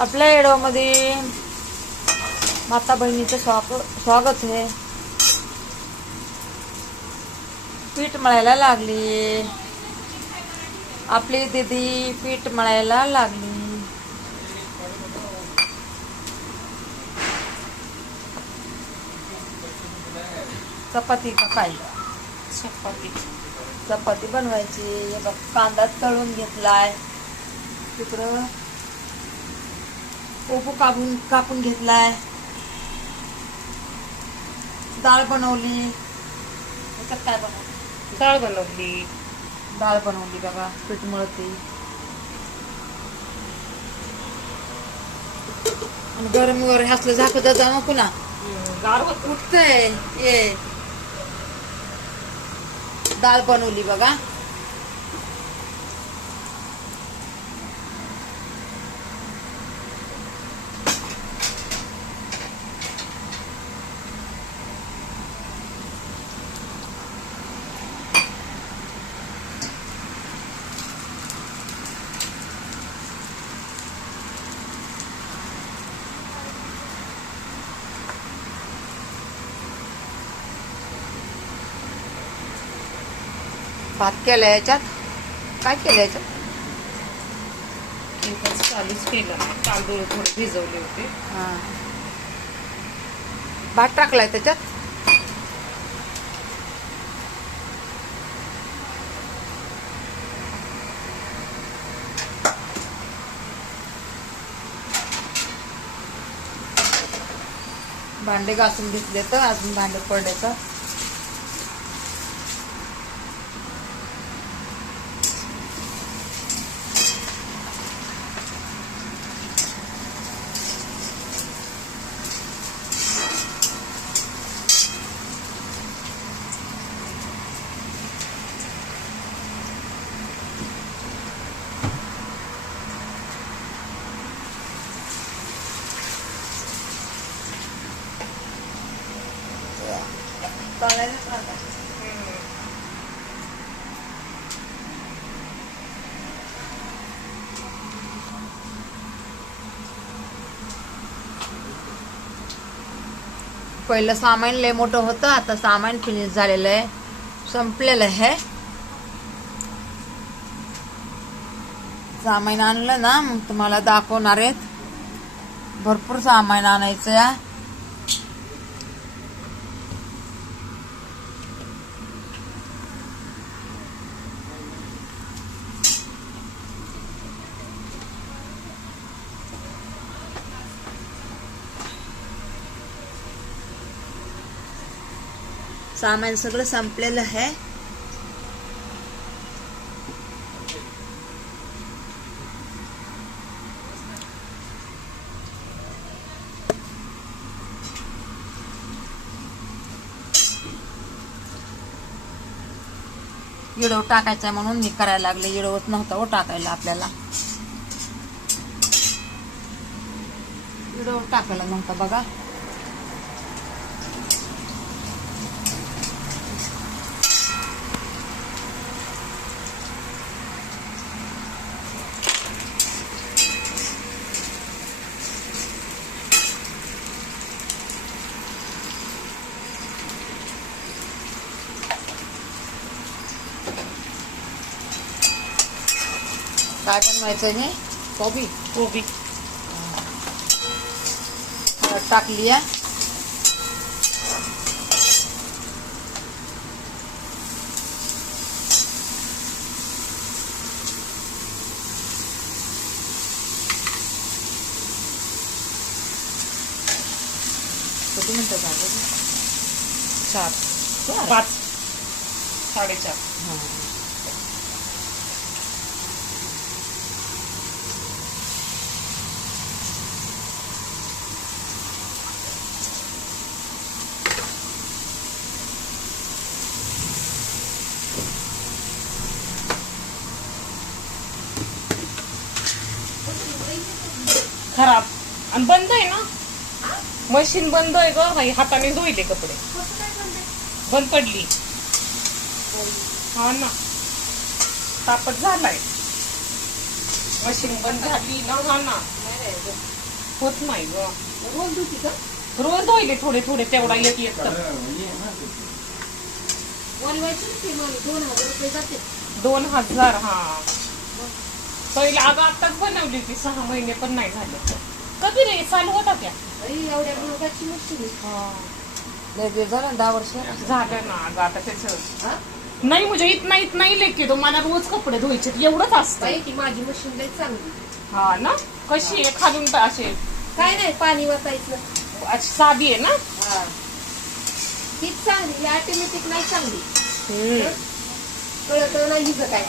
आपल्या येडोमध्ये माता बहिणीचं स्वागत आहे. पीठ मळायला लागली. आपली दीदी पीठ मळायला लागली. चपाती का काय? चपाती बनवायची. हे बघ कांदा तळून घेतलाय. तिकडं पोपू कापून घेतलाय. डाळ बनवली. त्याच्यात काय बनवली? डाळ बनवली बघा. पीठ मळते. आणि गरमीवर असलं झाकत जा नको ना. गार उठतंय. ये डाळ बनवली बघा. भात केलाय याच्यात. काय केलं याच्यात? चालूच केलं. तांदूळ थोडे भिजवले होते. हा, भात टाकलाय त्याच्यात. भांडे घासून घेतले तर अजून भांडे पडायचं. पहिलं सामान लय मोठं होतं. आता सामान फिनिश झालेलं आहे. संपलेलं आहे. सामान आणलं ना मग तुम्हाला दाखवणार आहेत. भरपूर सामान आणायचं आहे. सामान सगळं संपलेलं आहे. इडव टाकायचा म्हणून मी करायला लागले. इडवच नव्हता हो टाकायला आपल्याला. इडव टाकायला नव्हता बघा. काय बनवायचं हे? कोबी टाकली आहे. किती मिनिटं झाले? 4 5 4:30. खराब आणि बंद आहे ना. मशीन बंद आहे ग. हाताने धुईले कपडे. बंद पडली. हा ना. तापत झालाय. मशीन बंद झाली ना. हा ना. होत नाही ग. रोज धुती का? रोज धुईले थोडे थोडे तेवढा एक एक तर. वालवायची ते मग 2000 रुपये जाते. 2000. हा पहिला अगं आत्ताच बनवली होती, 6 महिने पण नाही झाले. कधी रे चालू होता त्या? एवढ्या महागाची मशीन झालं 10 वर्ष झालं ना अगं आता त्याचं. नाही म्हणजे इतना ही लेके तो मला रोज कपडे धुवायचे एवढंच असतं. ती माझी मशीन लई चांगली. हा ना. कशी आहे खालून तर असे काय नाही पाणी वाचायचं. अशी साधी आहे ना. हा तीच चांगली, ऑटोमॅटिक नाही चांगली. कळत नाही हिचं काय.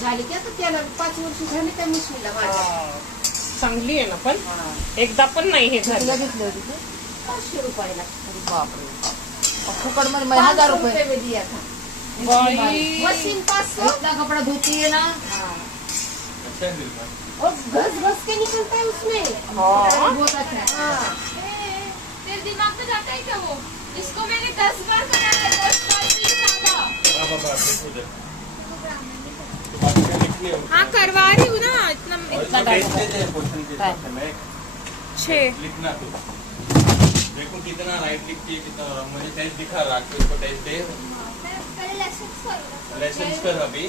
झाली की आता त्याला 5 वर्ष झाली त्या मशीनला माझ्या. चांगली आहे ना पण एकदा पण नाही हे झालं. घेतलं होती 500 रुपयाला. बापरे. फुकट मध्ये 1000 रुपये में दिया था. बाई मशीन 500 इतना कपड़ा धोती है ना. और घस घस के निकलता है उसमें. बहुत अच्छा है. तेरे दिमाग में जाता है क्या वो? इसको मैंने 10 बार कराया है, 10 बार से ज्यादा. हाँ करवा रही हूँ ना. इतना लिखना तो देखो कितना राइट लिखती है, कितना मुझे टेस्ट दिखा रहा है, उसको टेस्ट दे. लेसन कर अभी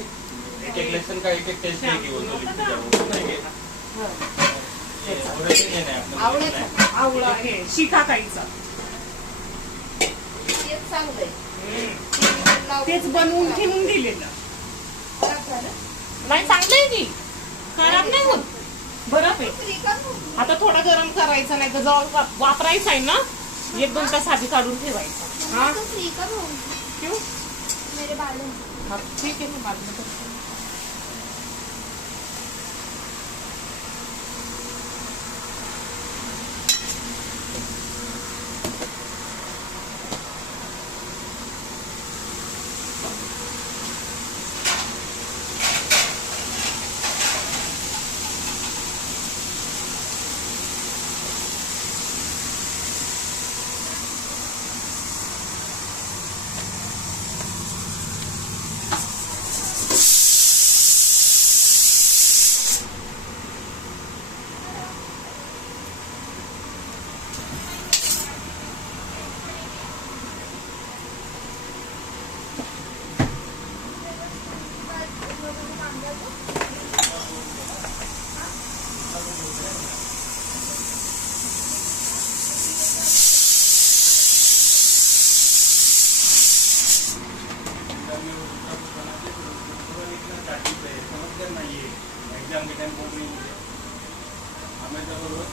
एक एक लेसन का एक एक टेस्ट देगी वो जो लिखते जाओ नहीं आवळा हे शिकाकाईचा तेच चांगलंय. तेच बनवून ठेवून दिलेलं. नाही चांगलंय की खराब नाही होत. बरं आहे. आता थोडा गरम करायचा, नाही तर जेव्हा वापरायचा आहे ना 1-2 तास आधी काढून ठेवायचा. हा क्यों? मेरे बाल हाँ ठीक है, मैं बाद में करती हूँ. एग्जाम के टाइम बोल रही मुझे हमें जब रोज